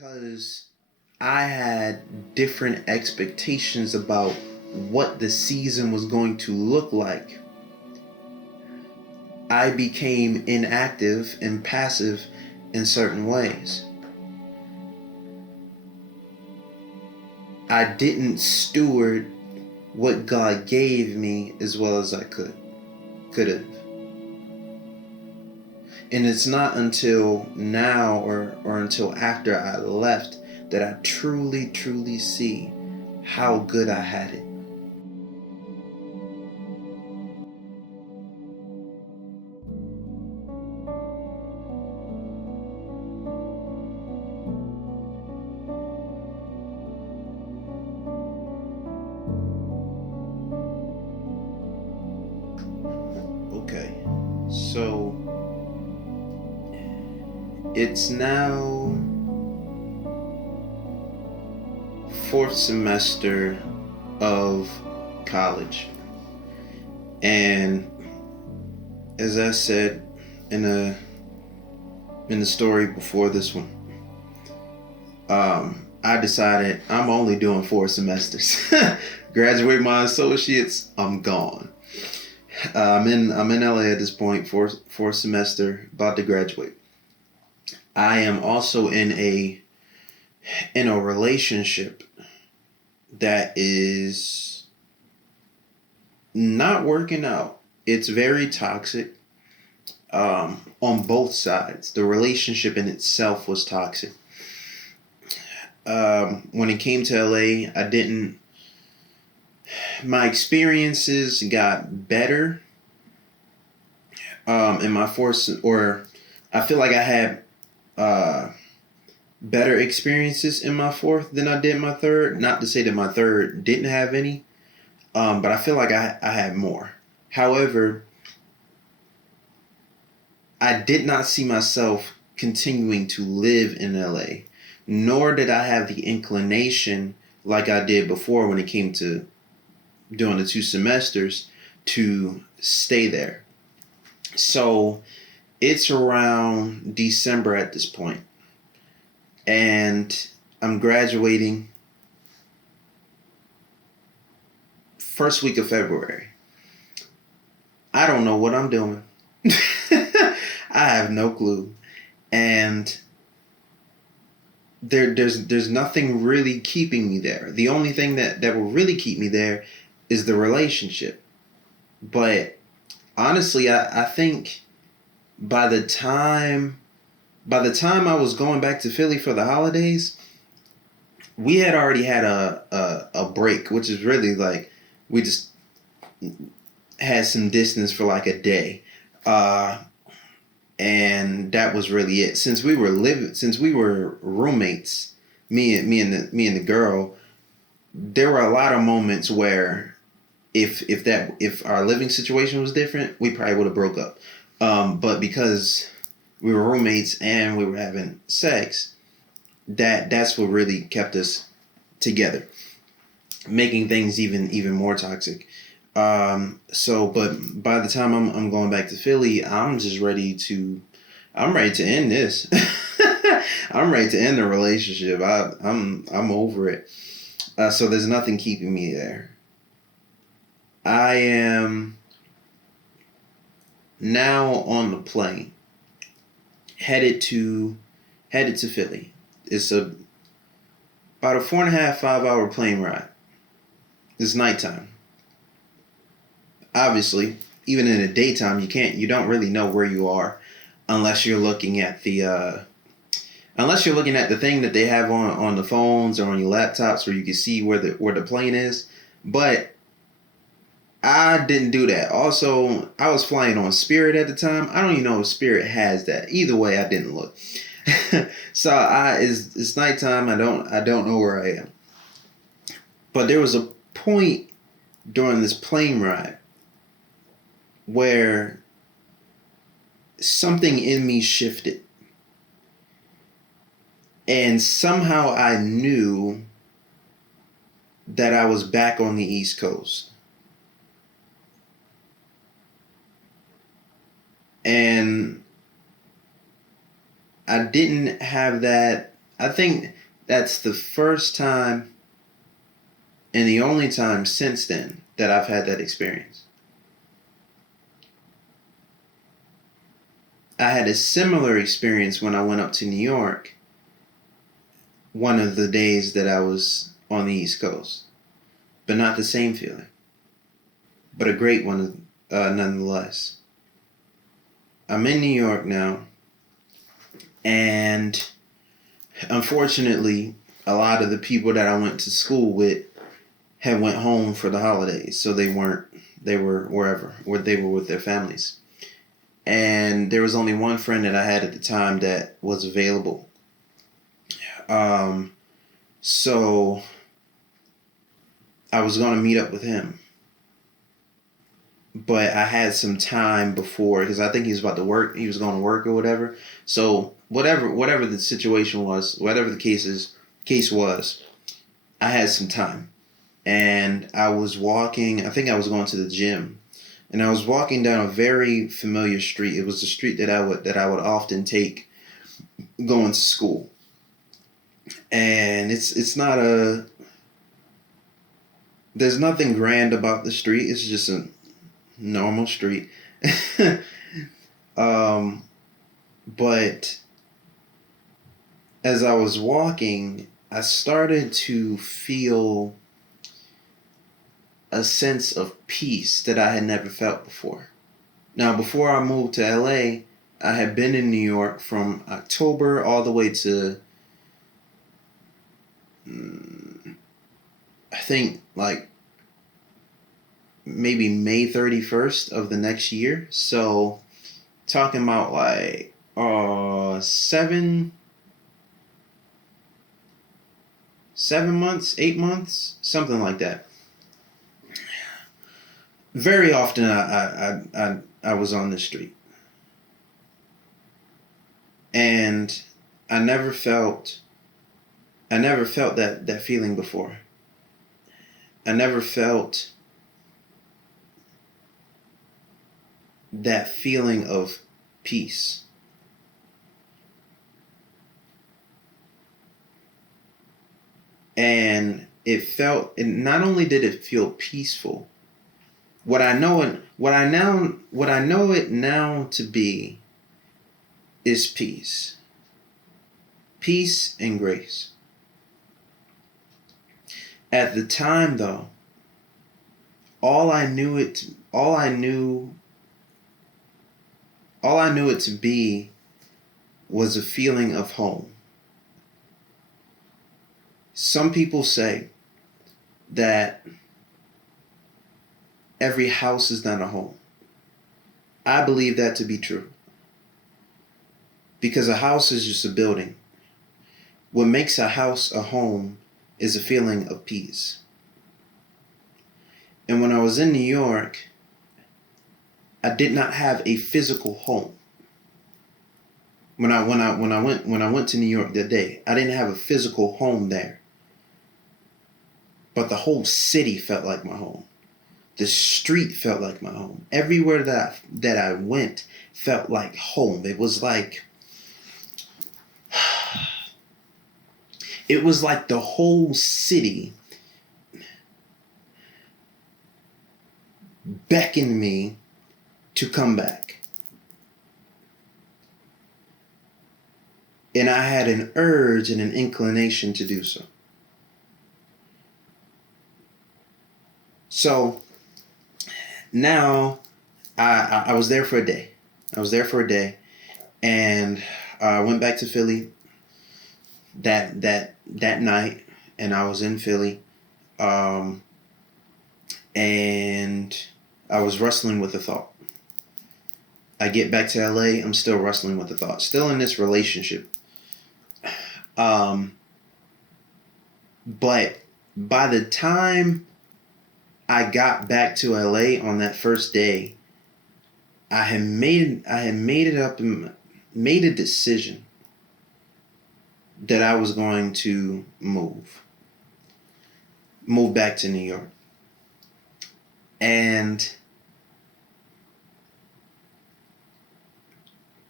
because I had different expectations about what the season was going to look like. I became inactive and passive in certain ways. I didn't steward what God gave me as well as I could have. And it's not until now or until after I left that I truly see how good I had it. Okay, so it's now fourth semester of college, and as I said in the story before this one, I decided I'm only doing 4 semesters. Graduate my associates, I'm gone. I'm in LA at this point, fourth semester, about to graduate. I am also in a relationship that is not working out. It's very toxic. On both sides. The relationship in itself was toxic. When it came to LA, my experiences got better. In my I feel like I had better experiences in my fourth than I did my third. Not to say that my third didn't have any, but I feel like I had more. However, I did not see myself continuing to live in LA, nor did I have the inclination like I did before when it came to doing the 2 semesters to stay there. So it's around December at this point, and I'm graduating first week of February. I don't know what I'm doing. I have no clue. And there's nothing really keeping me there. The only thing that will really keep me there is the relationship. But honestly, I think by the time I was going back to Philly for the holidays, we had already had a break, which is really like we just had some distance for like a day. And that was really it. Since we were roommates, me and the girl, there were a lot of moments where if our living situation was different, we probably would have broke up. But because we were roommates and we were having sex, that's what really kept us together, making things even more toxic. But by the time I'm going back to Philly, I'm ready to end this. I'm ready to end the relationship. I'm over it. So there's nothing keeping me there. I am now on the plane, headed to Philly. It's about a 4.5 5 hour plane ride. It's nighttime. Obviously, even in the daytime, you don't really know where you are unless you're looking at the thing that they have on the phones or on your laptops where you can see where the plane is. But I didn't do that. Also, I was flying on Spirit at the time. I don't even know if Spirit has that. Either way, I didn't look. So it's nighttime. I don't know where I am. But there was a point during this plane ride where something in me shifted. And somehow I knew that I was back on the East Coast. And I didn't have that I think that's the first time and the only time since then that I've had that experience. I had a similar experience when I went up to New York one of the days that I was on the East Coast, but not the same feeling, but a great one nonetheless. I'm in New York now, and unfortunately, a lot of the people that I went to school with had went home for the holidays, so they weren't. They were wherever, where they were with their families. And there was only one friend that I had at the time that was available. Um, so I was going to meet up with him, but I had some time before because I think he was about to work. He was going to work or whatever. So whatever the situation was, whatever the case was, I had some time, and I was walking. I think I was going to the gym, and I was walking down a very familiar street. It was the street that I would often take going to school, and it's not a. There's nothing grand about the street. It's just a normal street. um, but as I was walking, I started to feel a sense of peace that I had never felt before. Now, before I moved to LA, I had been in New York from October all the way to, I think, like maybe May 31st of the next year. So, talking about like 7 months, 8 months, something like that. Very often I was on the street, and I never felt that feeling before. I never felt that feeling of peace. And and not only did it feel peaceful, what I know it now to be is peace. Peace and grace. At the time though, all I knew it to be was a feeling of home. Some people say that every house is not a home. I believe that to be true. Because a house is just a building. What makes a house a home is a feeling of peace. And when I was in New York, I did not have a physical home. When I went to New York that day, I didn't have a physical home there. But the whole city felt like my home. The street felt like my home. Everywhere that I went felt like home. It was like the whole city beckoned me to come back. And I had an urge and an inclination to do so. So now I was there for a day. And I went back to Philly that night, and I was in Philly, and I was wrestling with the thought. I get back to LA, I'm still wrestling with the thought, still in this relationship. But by the time I got back to LA on that first day, I had made it up and made a decision that I was going to move back to New York. And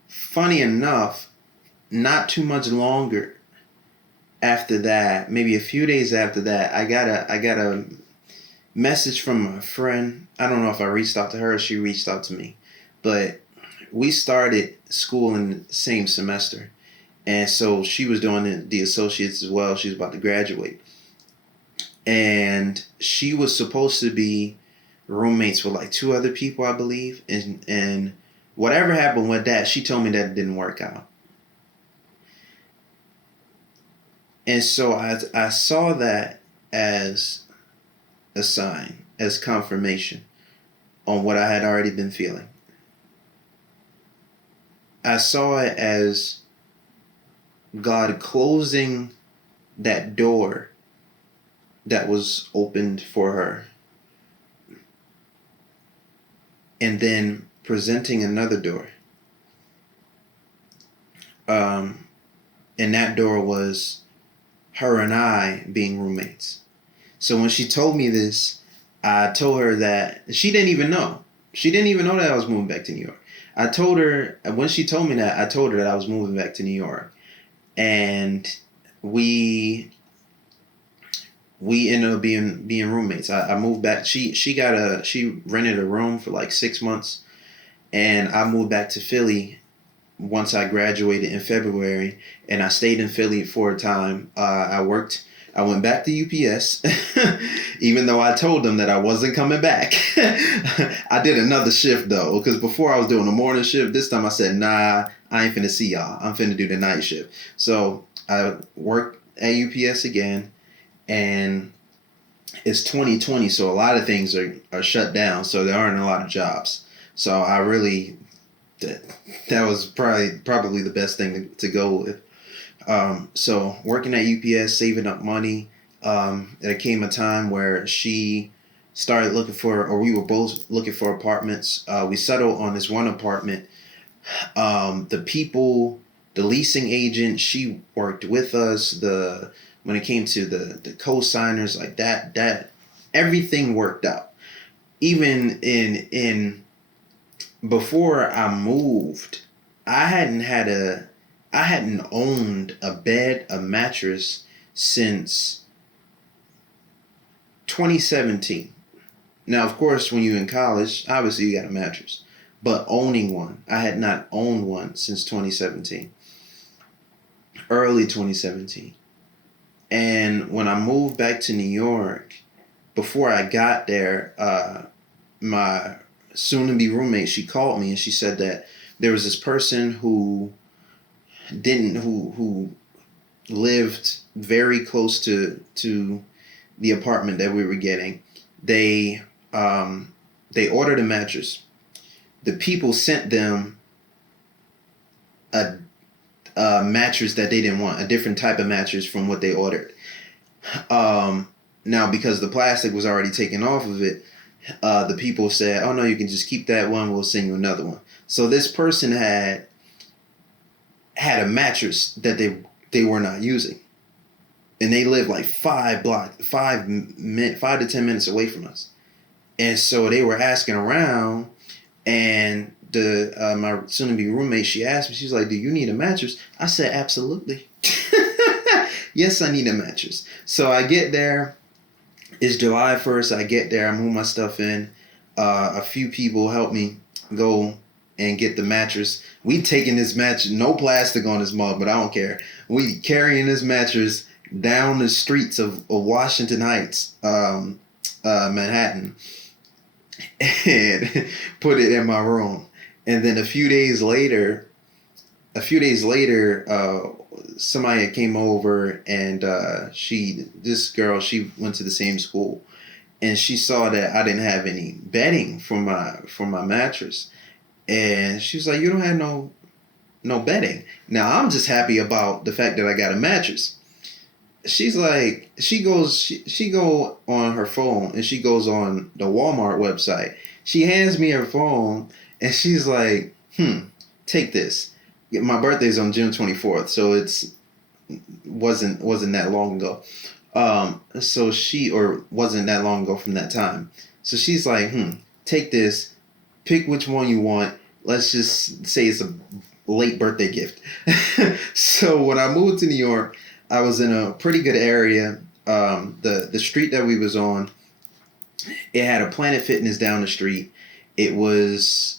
funny enough, not too much longer after that, maybe a few days after that, I got a message from a friend. I don't know if I reached out to her or she reached out to me, but we started school in the same semester, and so she was doing the associates as well. She was about to graduate, and she was supposed to be roommates with like two other people, I believe, and whatever happened with that, she told me that it didn't work out. And so I saw that as a sign, as confirmation on what I had already been feeling. I saw it as God closing that door that was opened for her and then presenting another door. Um, and that door was her and I being roommates. So when she told me this, I told her that she didn't even know. She didn't even know that I was moving back to New York. I told her, when she told me that, I told her that I was moving back to New York. And we ended up being roommates. I moved back. She rented a room for like 6 months, and I moved back to Philly once I graduated in February, and I stayed in Philly for a time. I went back to UPS, even though I told them that I wasn't coming back. I did another shift though, because before I was doing the morning shift. This time I said, nah, I ain't finna see y'all. I'm finna do the night shift. So I worked at UPS again, and it's 2020, so a lot of things are shut down. So there aren't a lot of jobs. So I really that that was probably the best thing to go with. So working at UPS, saving up money. There came a time where she started looking for, or we were both looking for apartments. We settled on this one apartment. The leasing agent, she worked with us. When it came to the co-signers, like that everything worked out. Even in before I moved, I hadn't had a I hadn't owned a bed, a mattress since 2017. Now, of course, when you're in college, obviously you got a mattress. But owning one, I had not owned one since 2017, early 2017. And when I moved back to New York, before I got there, my soon-to-be roommate, she called me and she said that there was this person who lived very close to the apartment that we were getting. They ordered a mattress. The people sent them a mattress that they didn't want, a different type of mattress from what they ordered. Now, because the plastic was already taken off of it, the people said, "Oh no, you can just keep that one. We'll send you another one." So this person had a mattress that they were not using, and they lived like 5 to 10 minutes away from us. And so they were asking around, and the my soon-to-be roommate, she asked me, she's like, "Do you need a mattress?" I said, "Absolutely." Yes, I need a mattress. So I get there. It's July 1st. I get there. I move my stuff in. A few people help me go and get the mattress. We taking this mattress, no plastic on this mug, but I don't care. We carrying this mattress down the streets of Washington Heights, Manhattan, and put it in my room. And then a few days later, somebody came over, and this girl, she went to the same school, and she saw that I didn't have any bedding for my mattress, and she was like, "You don't have no bedding." Now I'm just happy about the fact that I got a mattress. She's like, she go on her phone and she goes on the Walmart website. She hands me her phone and she's like, take this. My birthday's on June 24th, so it's wasn't that long ago. Wasn't that long ago from that time. So she's like, take this, pick which one you want. Let's just say it's a late birthday gift. So when I moved to New York, I was in a pretty good area. The street that we was on, it had a Planet Fitness down the street. It was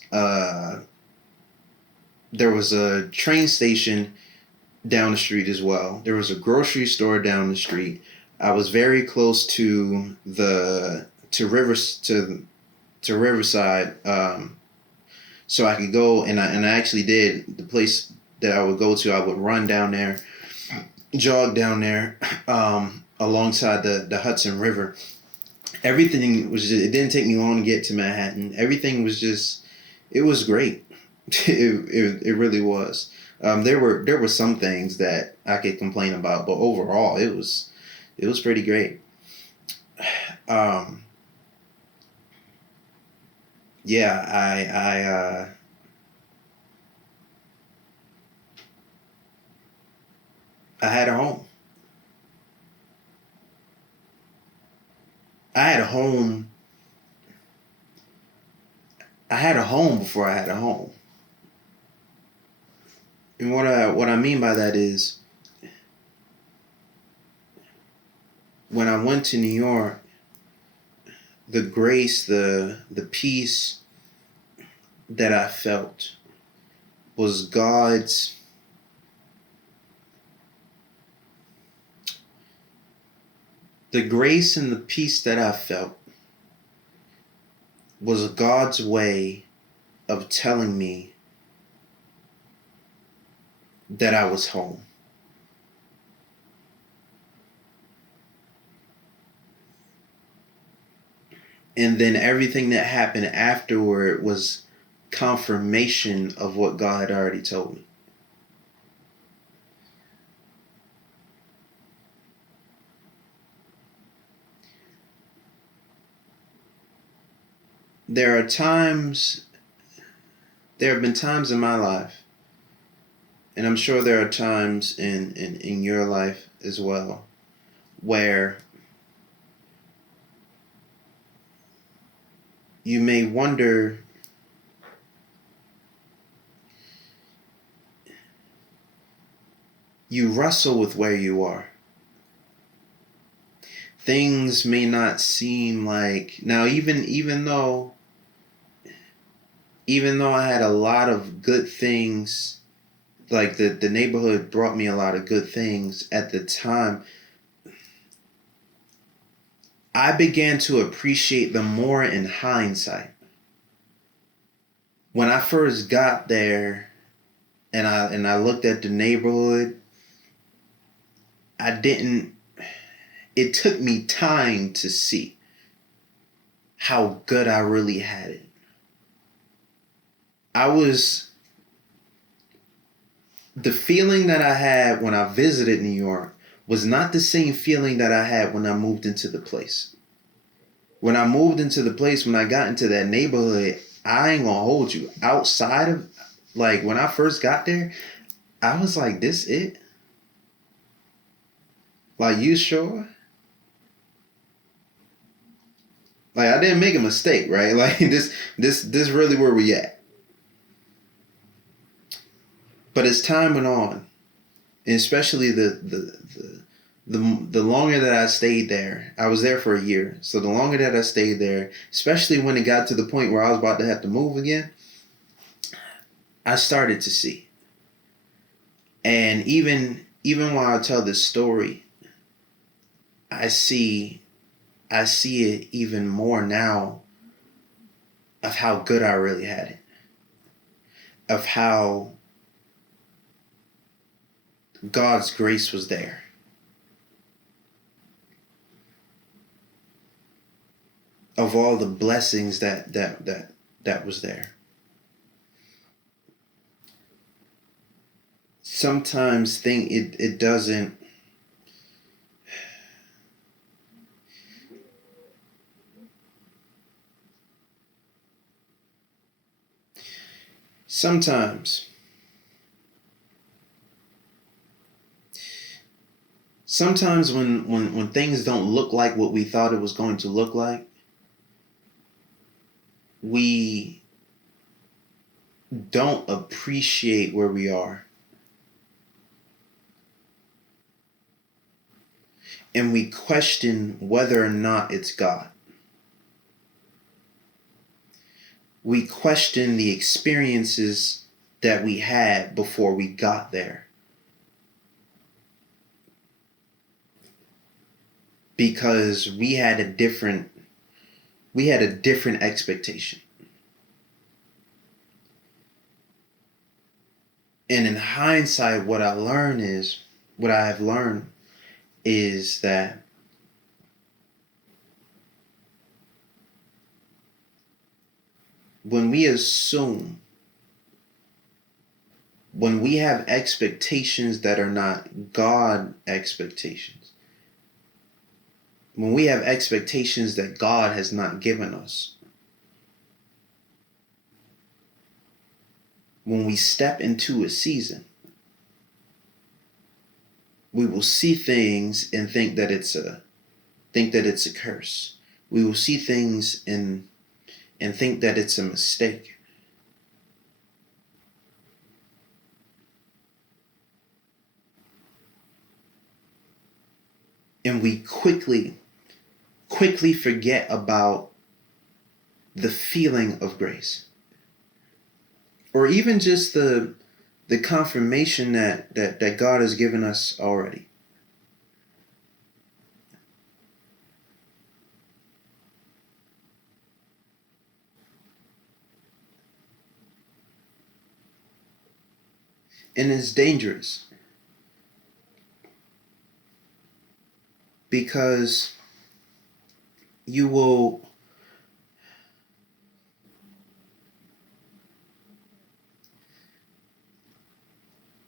there was a train station down the street as well. There was a grocery store down the street. I was very close to the to Riverside, so I could go, and I actually did. The place that I would go to, I would run down there, jog down there, alongside the Hudson River. Everything was just, it didn't take me long to get to Manhattan. Everything was just, it was great. It really was. There were some things that I could complain about, but overall it was pretty great. Um, yeah, I had a home. I had a home. I had a home before I had a home. And what I mean by that is, when I went to New York, the grace, the peace that I felt was God's. The grace and the peace that I felt was God's way of telling me that I was home. And then everything that happened afterward was confirmation of what God had already told me. There are times, there have been times in my life, and I'm sure there are times in your life as well, where you may wonder, you wrestle with where you are. Things may not seem like, now even though I had a lot of good things, like the neighborhood brought me a lot of good things at the time, I began to appreciate them more in hindsight. When I first got there and I looked at the neighborhood, I didn't it took me time to see how good I really had it. I was The feeling that I had when I visited New York was not the same feeling that I had when I moved into the place. When I moved into the place, when I got into that neighborhood, I ain't gonna hold you. Outside of, like, when I first got there, I was like, this it? Like, you sure? Like, I didn't make a mistake, right? Like, this really where we at. But as time went on, and especially the longer that I stayed there, I was there for a year. So the longer that I stayed there, especially when it got to the point where I was about to have to move again, I started to see. And even while I tell this story, I see I see it even more now of how good I really had it. Of how God's grace was there. Of all the blessings that was there. Sometimes it doesn't. Sometimes sometimes when things don't look like what we thought it was going to look like, we don't appreciate where we are. and we question whether or not it's God. We question the experiences that we had before we got there. Because we had a different expectation. And in hindsight, what I have learned is that when we have expectations that are not God expectations, when we have expectations that God has not given us, when we step into a season, we will see things and think that it's a curse. We will see things and think that it's a mistake. And we quickly forget about the feeling of grace. Or even just the confirmation that God has given us already. And it's dangerous. Because you will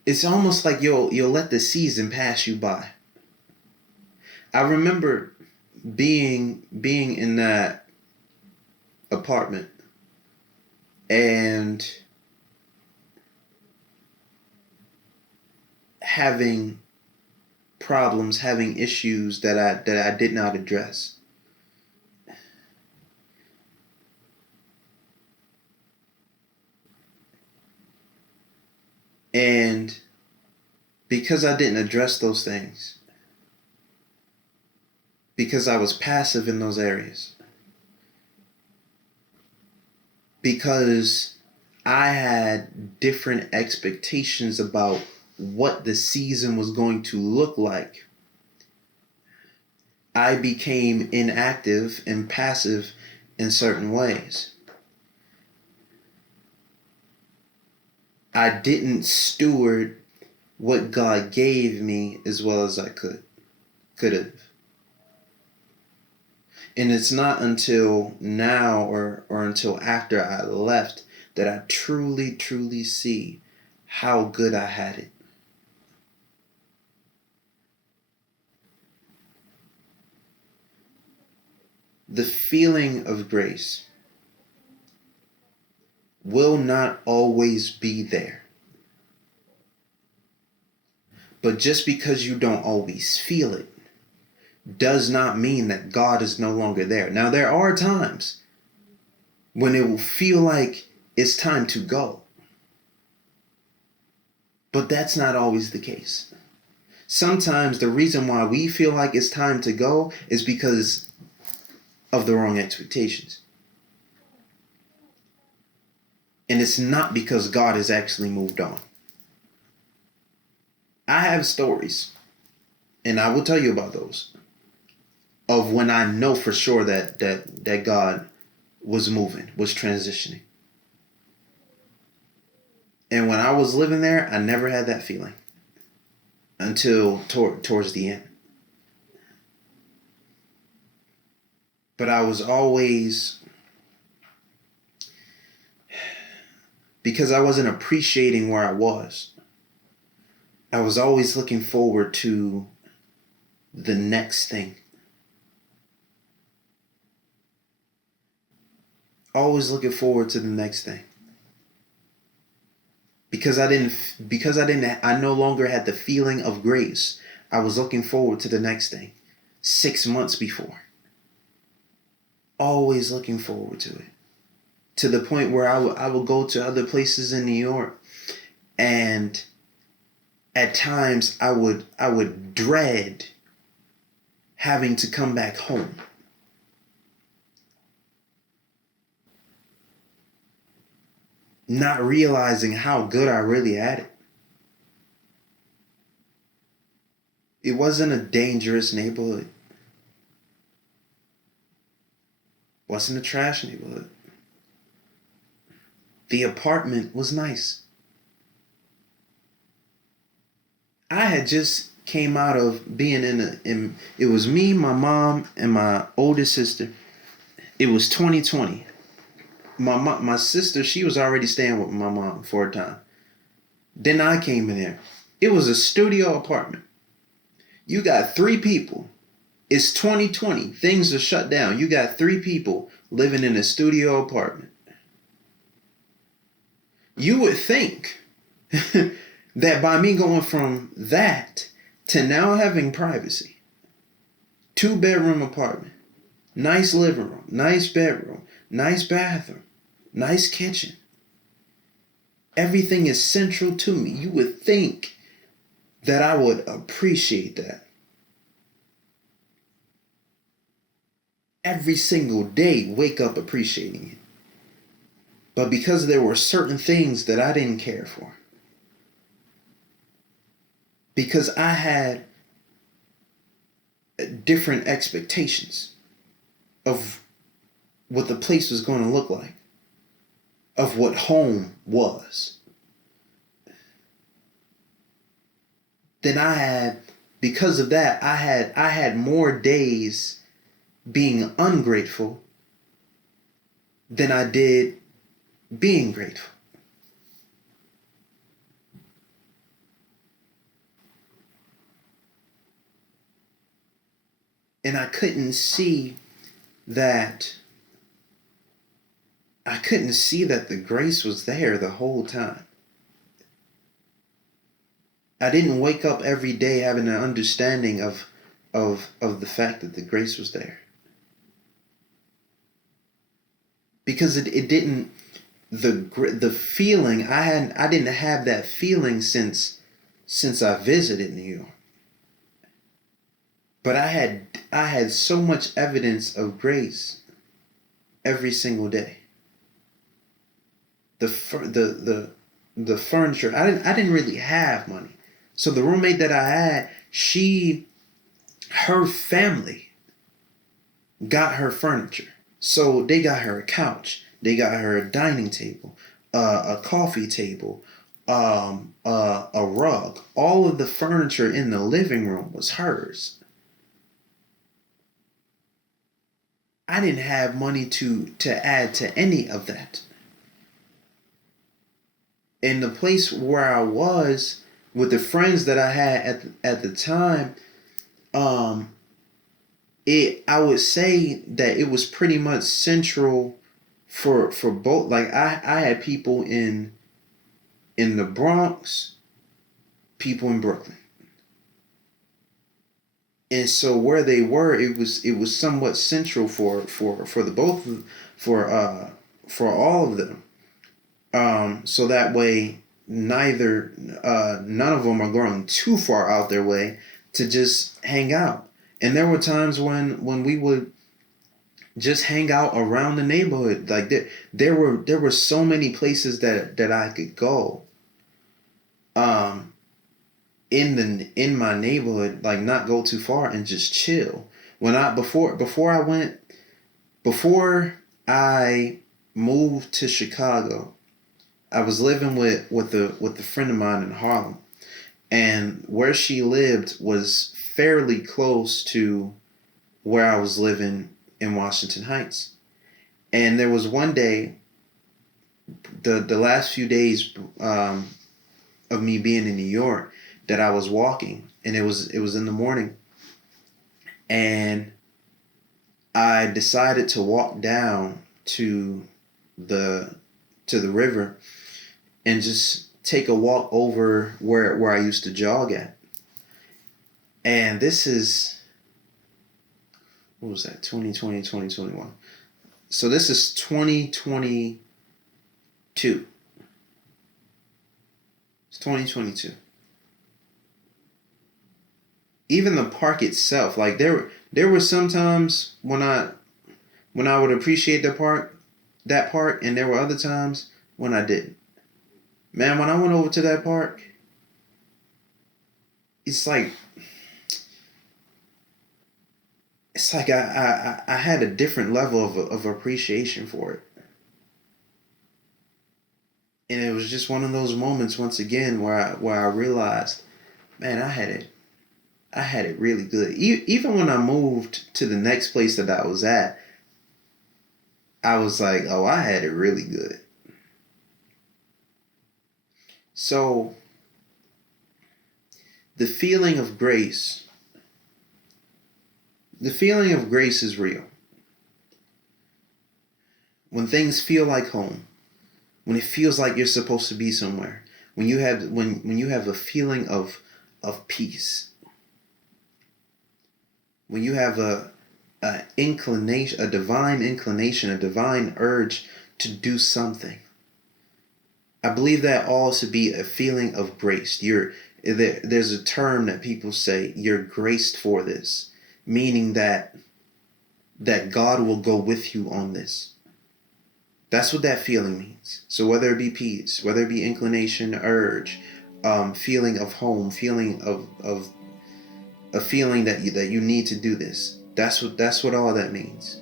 it's almost like you'll let the season pass you by. I remember being in that apartment and having problems, having issues that I did not address. And because I didn't address those things, because I was passive in those areas, because I had different expectations about what the season was going to look like, I became inactive and passive in certain ways. I didn't steward what God gave me as well as I could have. And it's not until now or until after I left that I truly see how good I had it. The feeling of grace will not always be there. But just because you don't always feel it does not mean that God is no longer there. Now, there are times when it will feel like it's time to go. But that's not always the case. Sometimes the reason why we feel like it's time to go is because of the wrong expectations. And it's not because God has actually moved on. I have stories, and I will tell you about those, of when I know for sure that God was moving, was transitioning. And when I was living there, I never had that feeling until towards the end. But I was always, because I wasn't appreciating where I was always looking forward to the next thing. Always looking forward to the next thing. Because I no longer had the feeling of grace. I was looking forward to the next thing. 6 months before. Always looking forward to it. To the point where I would go to other places in New York, and at times I would dread having to come back home. Not realizing how good I really had it. It wasn't a dangerous neighborhood. Wasn't a trash neighborhood. The apartment was nice. I had just came out of being in it was me, my mom, and my oldest sister. It was 2020. My sister, she was already staying with my mom for a time. Then I came in there. It was a studio apartment. You got 3 people. It's 2020. Things are shut down. You got 3 people living in a studio apartment. You would think that by me going from that to now having privacy, 2-bedroom apartment, nice living room, nice bedroom, nice bathroom, nice kitchen, everything is central to me. You would think that I would appreciate that. Every single day, wake up appreciating it. But because there were certain things that I didn't care for, because I had different expectations of what the place was going to look like, of what home was, then because of that, I had more days being ungrateful than I did being grateful. And I couldn't see that the grace was there the whole time. I didn't wake up every day having an understanding of the fact that the grace was there. Because it didn't, the feeling I didn't have that feeling since I visited New York. But I had so much evidence of grace every single day. The furniture, I didn't really have money. So the roommate that I had, her family got her furniture. So they got her a couch, they got her a dining table, a coffee table, a rug. All of the furniture in the living room was hers. I didn't have money to add to any of that. And the place where I was with the friends that I had at the time, I would say that it was pretty much central for both. Like I had people in the Bronx, people in Brooklyn. And so where they were, it was somewhat central for the both for all of them. So that way none of them are going too far out their way to just hang out. And there were times when we would just hang out around the neighborhood. Like there were so many places that I could go. In my neighborhood, like not go too far and just chill. Before I moved to Chicago, I was living with a friend of mine in Harlem, and where she lived was fairly close to where I was living in Washington Heights. And there was one day, the last few days of me being in New York, that I was walking, and it was in the morning, and I decided to walk down to the river and just take a walk over where I used to jog at. And this is, what was that, 2020, 2021. So this is 2022. It's 2022. Even the park itself, like there There were some times when I would appreciate that park, and there were other times when I didn't. Man, when I went over to that park, it's like I had a different level of appreciation for it. And it was just one of those moments once again where I realized, man, I had it really good. Even when I moved to the next place that I was at, I was like, oh, I had it really good. So the feeling of grace, the feeling of grace is real. When things feel like home, when it feels like you're supposed to be somewhere, when you have a feeling of peace, when you have a inclination, a divine inclination, a divine urge to do something. I believe that all to be a feeling of grace. There's a term that people say, you're graced for this, meaning that God will go with you on this. That's what that feeling means. So whether it be peace, whether it be inclination, urge, feeling of home, feeling of a feeling that you need to do this. That's what all that means.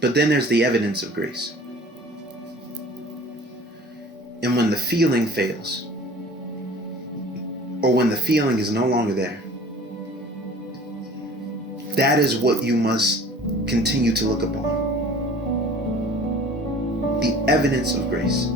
But then there's the evidence of grace. And when the feeling fails, or when the feeling is no longer there, that is what you must continue to look upon. The evidence of grace.